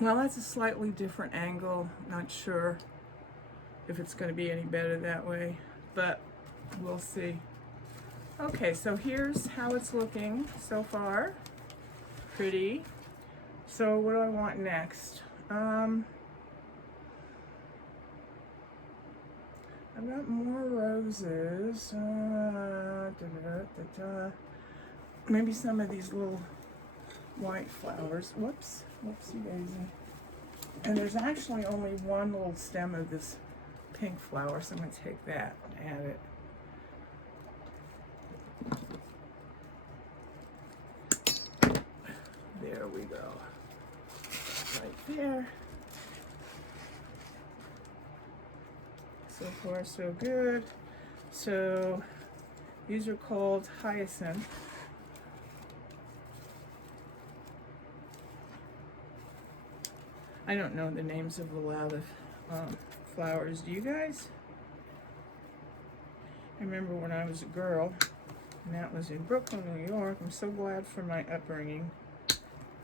Well, that's a slightly different angle. Not sure if it's going to be any better that way, but we'll see. Okay, so here's how it's looking so far. Pretty. So what do I want next? I've got more roses. Maybe some of these little white flowers. Whoops, whoopsie daisy. And there's actually only one little stem of this pink flower, so I'm going to take that and add it. There we go. Right there. So far, so good. So these are called hyacinth. I don't know the names of a lot of flowers. Do you guys? I remember when I was a girl, and that was in Brooklyn, New York. I'm so glad for my upbringing,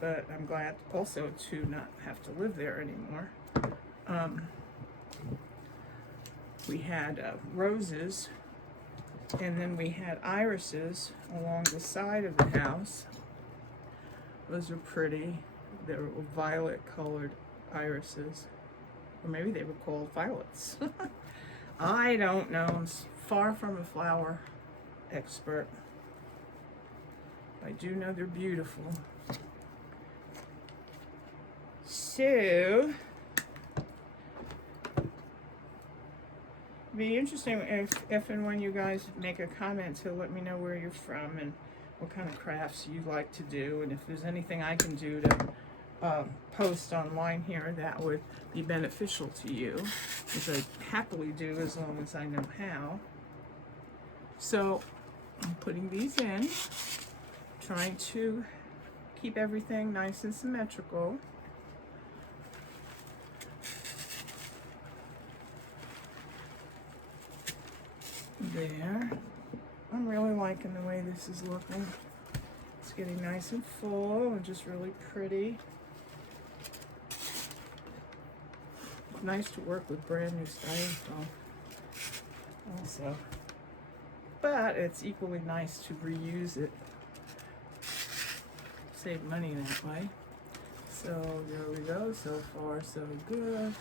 but I'm glad also to not have to live there anymore. We had roses, and then we had irises along the side of the house. Those are pretty. They were violet colored irises, or maybe they were called violets. I don't know. I'm far from a flower expert. I do know they're beautiful. So be interesting if and when you guys make a comment to let me know where you're from and what kind of crafts you like to do, and if there's anything I can do to post online here that would be beneficial to you, which I happily do as long as I know how. So I'm putting these in, trying to keep everything nice and symmetrical. There. I'm really liking the way this is looking. It's getting nice and full and just really pretty. Nice to work with brand new styrofoam also. But it's equally nice to reuse it. Save money that way. So there we go. So far, so good.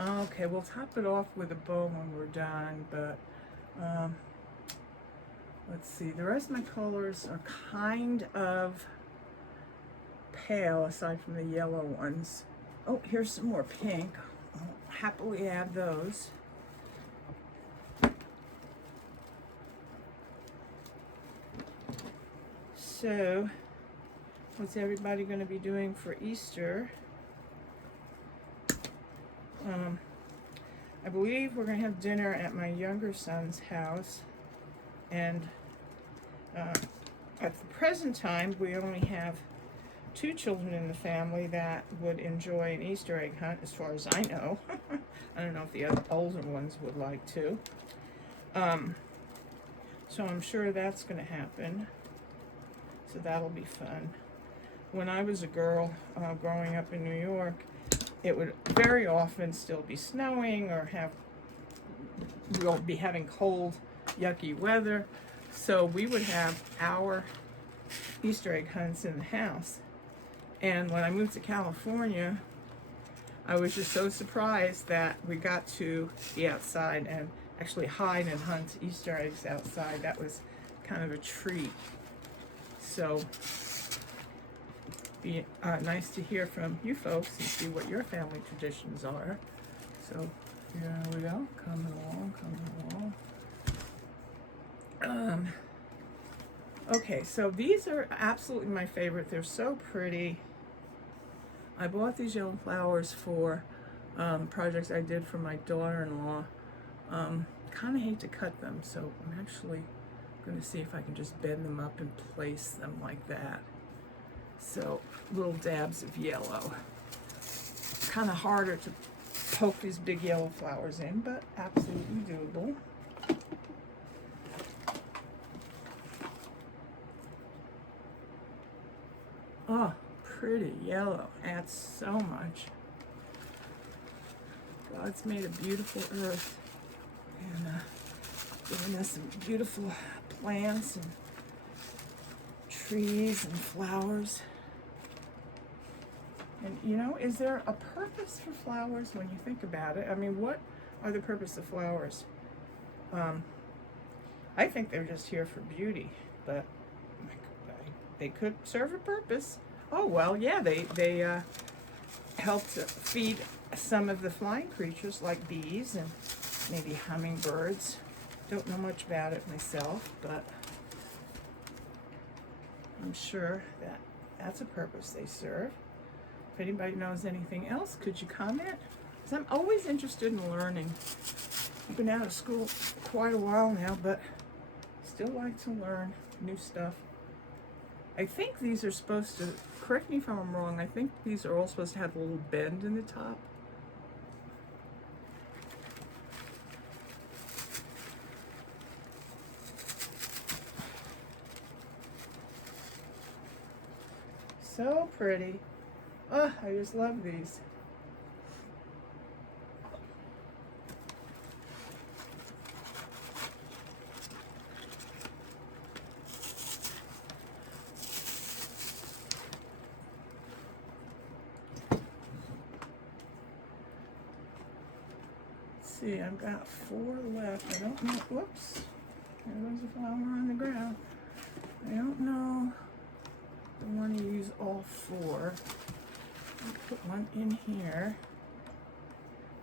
Okay, we'll top it off with a bow when we're done, but let's see. The rest of my colors are kind of pale aside from the yellow ones. Oh, here's some more pink. I'll happily add those. So, what's everybody going to be doing for Easter? I believe we're going to have dinner at my younger son's house, and at the present time we only have 2 children in the family that would enjoy an Easter egg hunt, as far as I know. I don't know if the other older ones would like to. So I'm sure that's going to happen. So that'll be fun. When I was a girl growing up in New York, it would very often still be snowing or we'll be having cold, yucky weather. So we would have our Easter egg hunts in the house. And when I moved to California, I was just so surprised that we got to be outside and actually hide and hunt Easter eggs outside. That was kind of a treat. So be nice to hear from you folks and see what your family traditions are. So here we go, coming along. Okay, so these are absolutely my favorite. They're so pretty. I bought these yellow flowers for projects I did for my daughter-in-law. Kind of hate to cut them, so I'm actually going to see if I can just bend them up and place them like that. So little dabs of yellow. Kind of harder to poke these big yellow flowers in, but absolutely doable. Oh, pretty yellow. Adds so much. God's made a beautiful earth and giving us some beautiful plants and trees and flowers. And you know, is there a purpose for flowers when you think about it? I mean, what are the purpose of flowers? I think they're just here for beauty, but they could serve a purpose. Oh well, yeah, they help to feed some of the flying creatures like bees and maybe hummingbirds. Don't know much about it myself, but I'm sure that that's a purpose they serve. If anybody knows anything else, could you comment? Because I'm always interested in learning. I've been out of school quite a while now, but still like to learn new stuff. I think these are supposed to, correct me if I'm wrong, I think these are all supposed to have a little bend in the top. So pretty. Oh, I just love these. Let's see, I've got 4 left. I don't know. Whoops. There goes a flower on the ground. I don't know. I want to use all 4. I'll put one in here.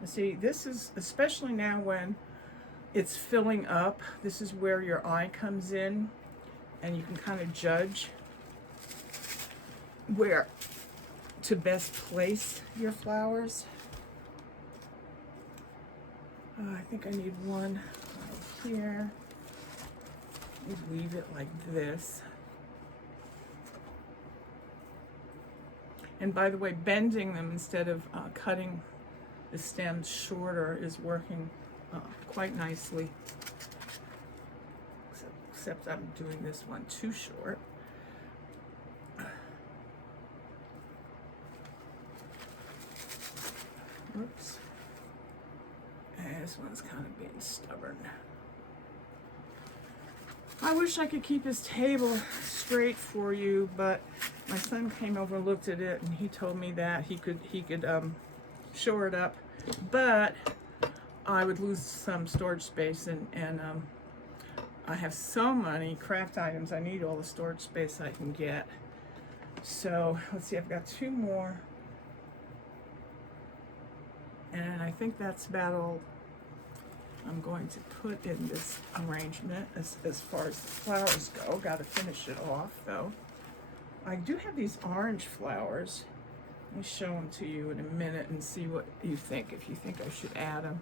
See, this is, especially now when it's filling up, this is where your eye comes in and you can kind of judge where to best place your flowers. I think I need one right here. Just leave it like this. And by the way, bending them instead of cutting the stems shorter is working quite nicely. Except I'm doing this one too short. Oops. And this one's kind of being stubborn. I wish I could keep his table straight for you, but my son came over and looked at it and he told me that he could shore it up, but I would lose some storage space, and I have so many craft items. I need all the storage space I can get. So let's see, I've got 2 more, and I think that's about all I'm going to put in this arrangement as far as the flowers go. Got to finish it off though. I do have these orange flowers. Let me show them to you in a minute and see what you think, if you think I should add them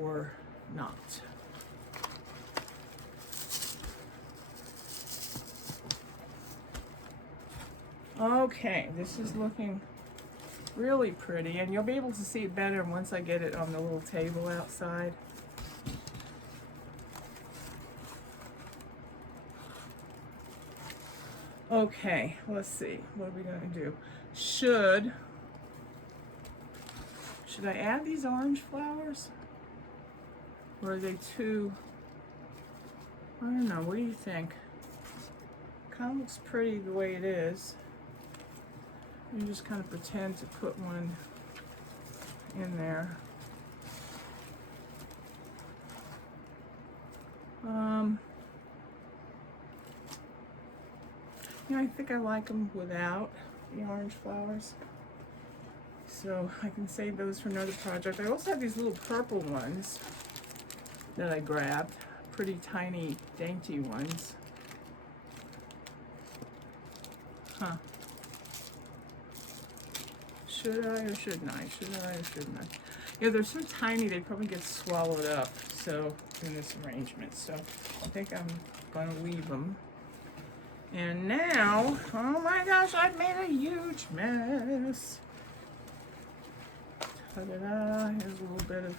or not. Okay, this is looking really pretty, and you'll be able to see it better once I get it on the little table outside. Okay, let's see. What are we going to do? Should I add these orange flowers? Or are they too... I don't know. What do you think? Kind of looks pretty the way it is. You just kind of pretend to put one in there. You know, I think I like them without the orange flowers. So I can save those for another project. I also have these little purple ones that I grabbed. Pretty tiny, dainty ones. Huh. Should I or shouldn't I? Should I or shouldn't I? Yeah, they're so tiny they probably get swallowed up. So in this arrangement, so I think I'm going to leave them. And now, oh my gosh, I've made a huge mess. Ta-da-da! Here's a little bit of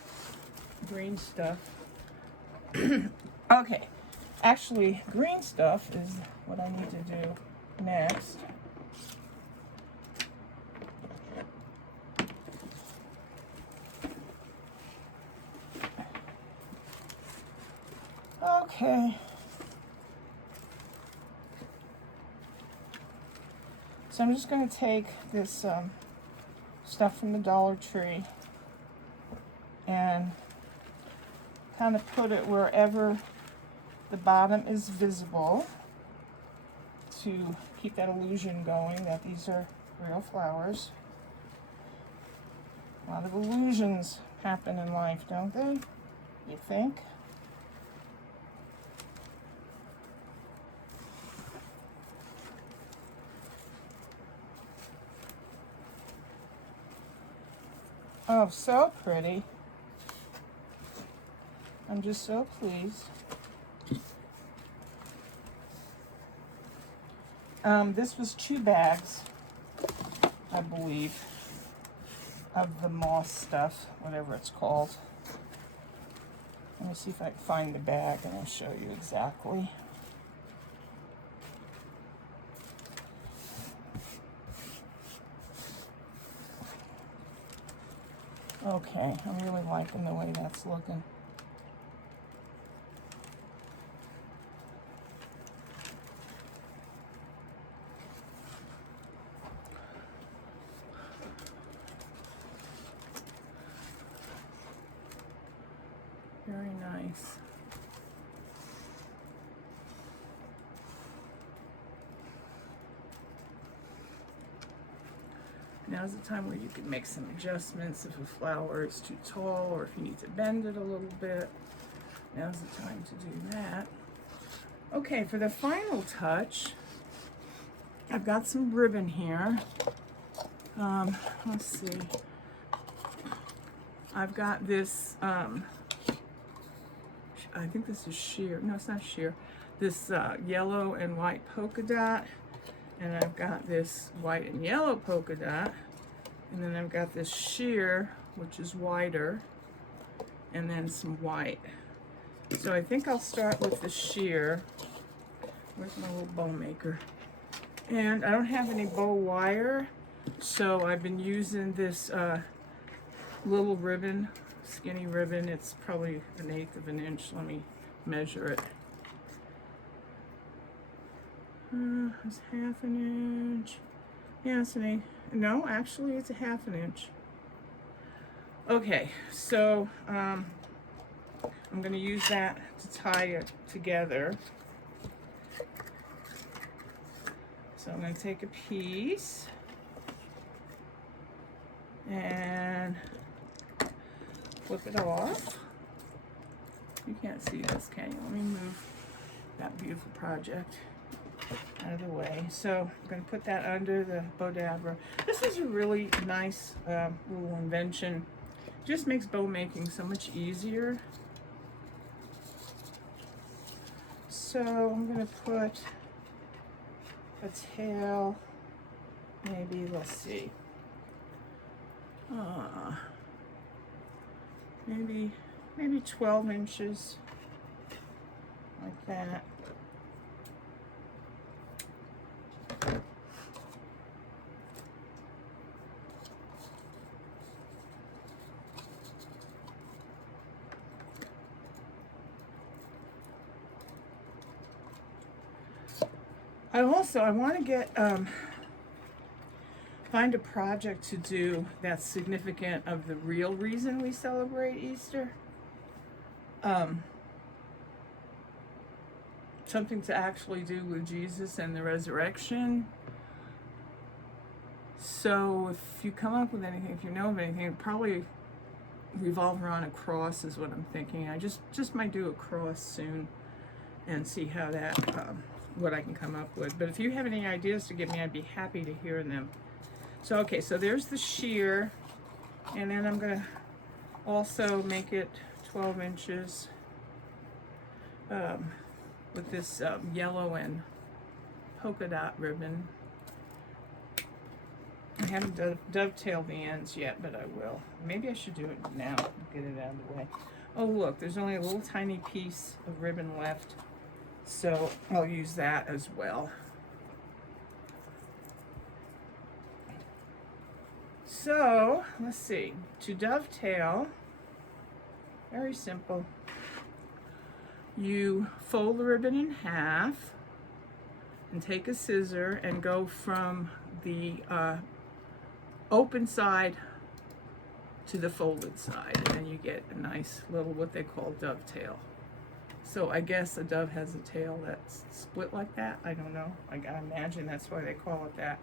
green stuff. Okay, actually, green stuff is what I need to do next. Okay. So I'm just going to take this stuff from the Dollar Tree and kind of put it wherever the bottom is visible to keep that illusion going that these are real flowers. A lot of illusions happen in life, don't they? You think? Oh, so pretty. I'm just so pleased. This was 2 bags, I believe, of the moss stuff, whatever it's called. Let me see if I can find the bag and I'll show you exactly. Okay, I'm really liking the way that's looking. Very nice. Now's the time where you can make some adjustments if a flower is too tall or if you need to bend it a little bit. Now's the time to do that. Okay, for the final touch, I've got some ribbon here. Let's see. I've got this, I think this is sheer. No, it's not sheer. This yellow and white polka dot. And I've got this white and yellow polka dot. And then I've got this sheer, which is whiter. And then some white. So I think I'll start with the sheer. Where's my little bow maker? And I don't have any bow wire. So I've been using this little ribbon, skinny ribbon. It's probably 1/8 of an inch. Let me measure it. It's 1/2 an inch. Yeah, it's no, actually it's 1/2 an inch. Okay, so I'm going to use that to tie it together. So I'm going to take a piece and flip it off. You can't see this, can you? Let me move that beautiful project out of the way. So I'm going to put that under the Bodabra. This is a really nice little invention. Just makes bow making so much easier. So I'm going to put a tail, maybe, let's see, maybe 12 inches, like that. I want to get find a project to do that's significant of the real reason we celebrate Easter. Something to actually do with Jesus and the resurrection. So if you come up with anything, if you know of anything, it probably revolve around a cross is what I'm thinking. I just might do a cross soon and see how that what I can come up with. But if you have any ideas to give me, I'd be happy to hear them. So okay, so there's the sheer, and then I'm gonna also make it 12 inches with this yellow and polka dot ribbon. I haven't dovetailed the ends yet, but I will. Maybe I should do it now, get it out of the way. Oh look, there's only a little tiny piece of ribbon left, so I'll use that as well. So, let's see, to dovetail, very simple. you fold the ribbon in half and take a scissor and go from the open side to the folded side, and then you get a nice little what they call dovetail. So I guess a dove has a tail that's split like that. I don't know. I imagine that's why they call it that.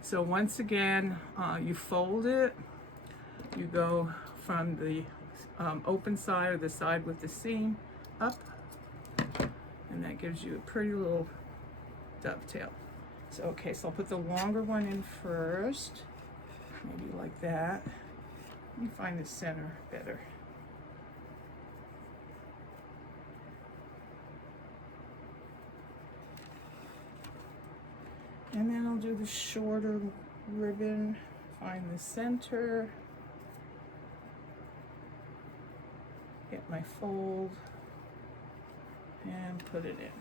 So once again, you fold it. You go from the open side, or the side with the seam, up, and that gives you a pretty little dovetail. So okay, so I'll put the longer one in first, maybe like that. Let me find the center better. And then I'll do the shorter ribbon, find the center, get my fold, and put it in.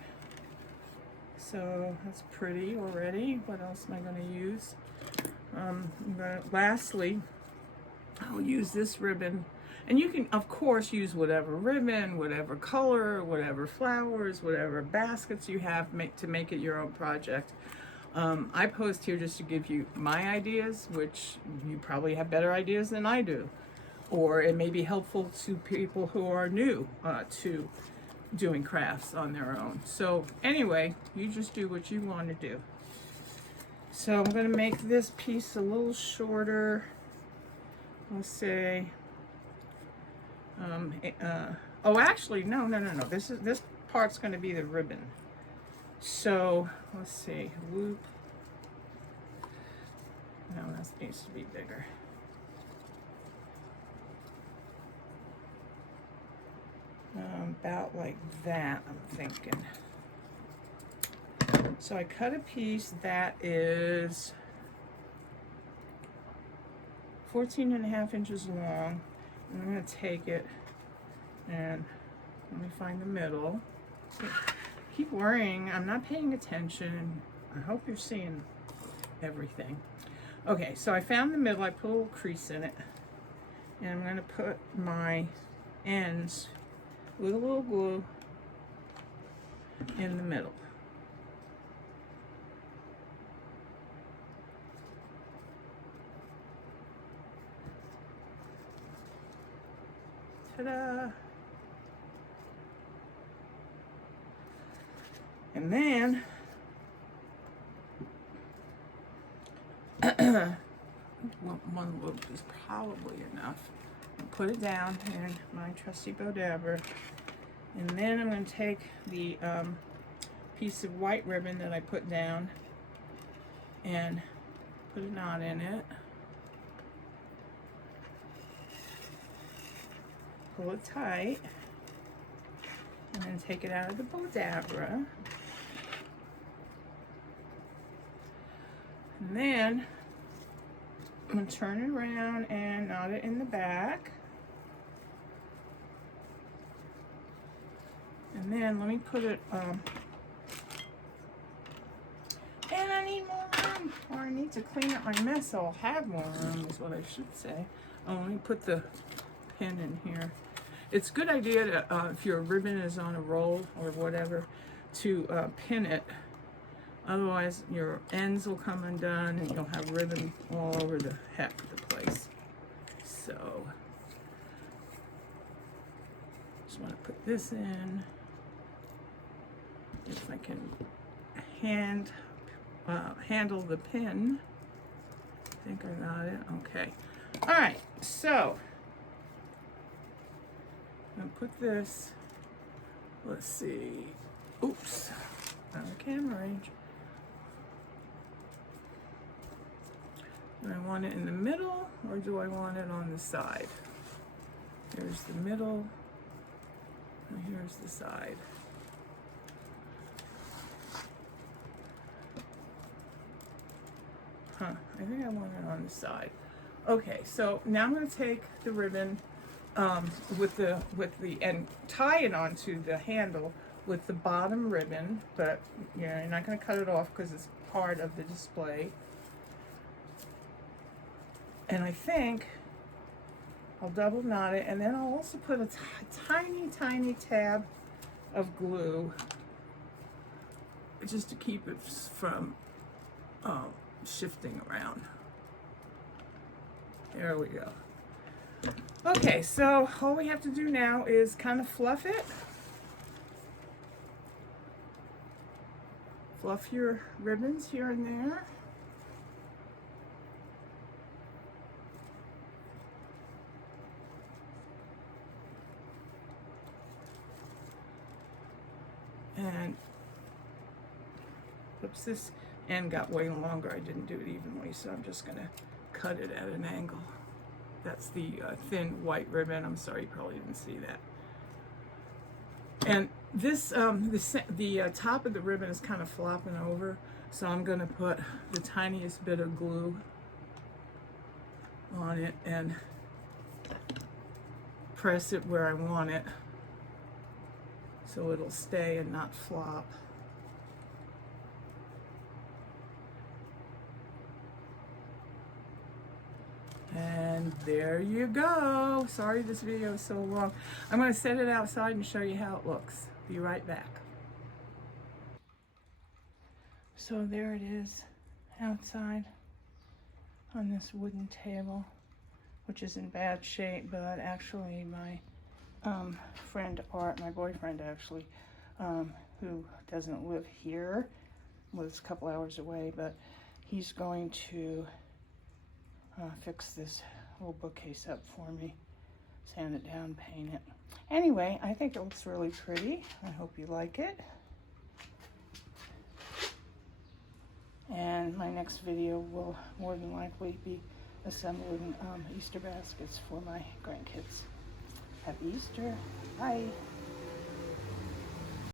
So that's pretty already. What else am I going to use? Lastly, I'll use this ribbon. And you can, of course, use whatever ribbon, whatever color, whatever flowers, whatever baskets you have to make it your own project. I post here just to give you my ideas, which you probably have better ideas than I do. Or it may be helpful to people who are new to doing crafts on their own. So anyway, you just do what you want to do. So I'm going to make this piece a little shorter. Let's say, oh, actually, no. This part's going to be the ribbon. So let's see, loop. No, that needs to be bigger. About like that, I'm thinking. So I cut a piece that is 14.5 inches long. And I'm going to take it and let me find the middle. Keep worrying, I'm not paying attention. I hope you're seeing everything. Okay, so I found the middle. I put a little crease in it. And I'm going to put my ends with a little glue in the middle. Ta-da! And then one loop is probably enough. I'll put it down in my trusty bow dabber, and then I'm going to take the piece of white ribbon that I put down and put a knot in it. Pull it tight, and then take it out of the bow dabber. And then I'm going to turn it around and knot it in the back. And then let me put it, and I need more room, or I need to clean up my mess so I'll have more room is what I should say. Oh, let me put the pin in here. It's a good idea to, if your ribbon is on a roll or whatever, to pin it. Otherwise, your ends will come undone and you'll have ribbon all over the heck of the place. So, just want to put this in. If I can handle the pin. I think I got it. Okay. All right. So, I'm going to put this, let's see. Oops. Out of camera range. Do I want it in the middle or do I want it on the side? Here's the middle and here's the side. I think I want it on the side. Okay, so now I'm going to take the ribbon with the and tie it onto the handle with the bottom ribbon, but you know, you're not going to cut it off because it's part of the display. And I think I'll double knot it, and then I'll also put a tiny tab of glue just to keep it from shifting around. There we go. Okay, so all we have to do now is kind of fluff it. Fluff your ribbons here and there. And oops, this end got way longer. I didn't do it evenly, so I'm just gonna cut it at an angle. That's the thin white ribbon. I'm sorry, you probably didn't see that. And this, the top of the ribbon is kind of flopping over, so I'm gonna put the tiniest bit of glue on it and press it where I want it so it'll stay and not flop. And there you go. Sorry this video is so long. I'm going to set it outside and show you how it looks. Be right back. So there it is outside on this wooden table, which is in bad shape, but actually my friend Art, my boyfriend actually, who doesn't live here, lives a couple hours away, but he's going to fix this little bookcase up for me, sand it down, paint it. Anyway, I think it looks really pretty. I hope you like it. And my next video will more than likely be assembling Easter baskets for my grandkids. Happy Easter. Bye.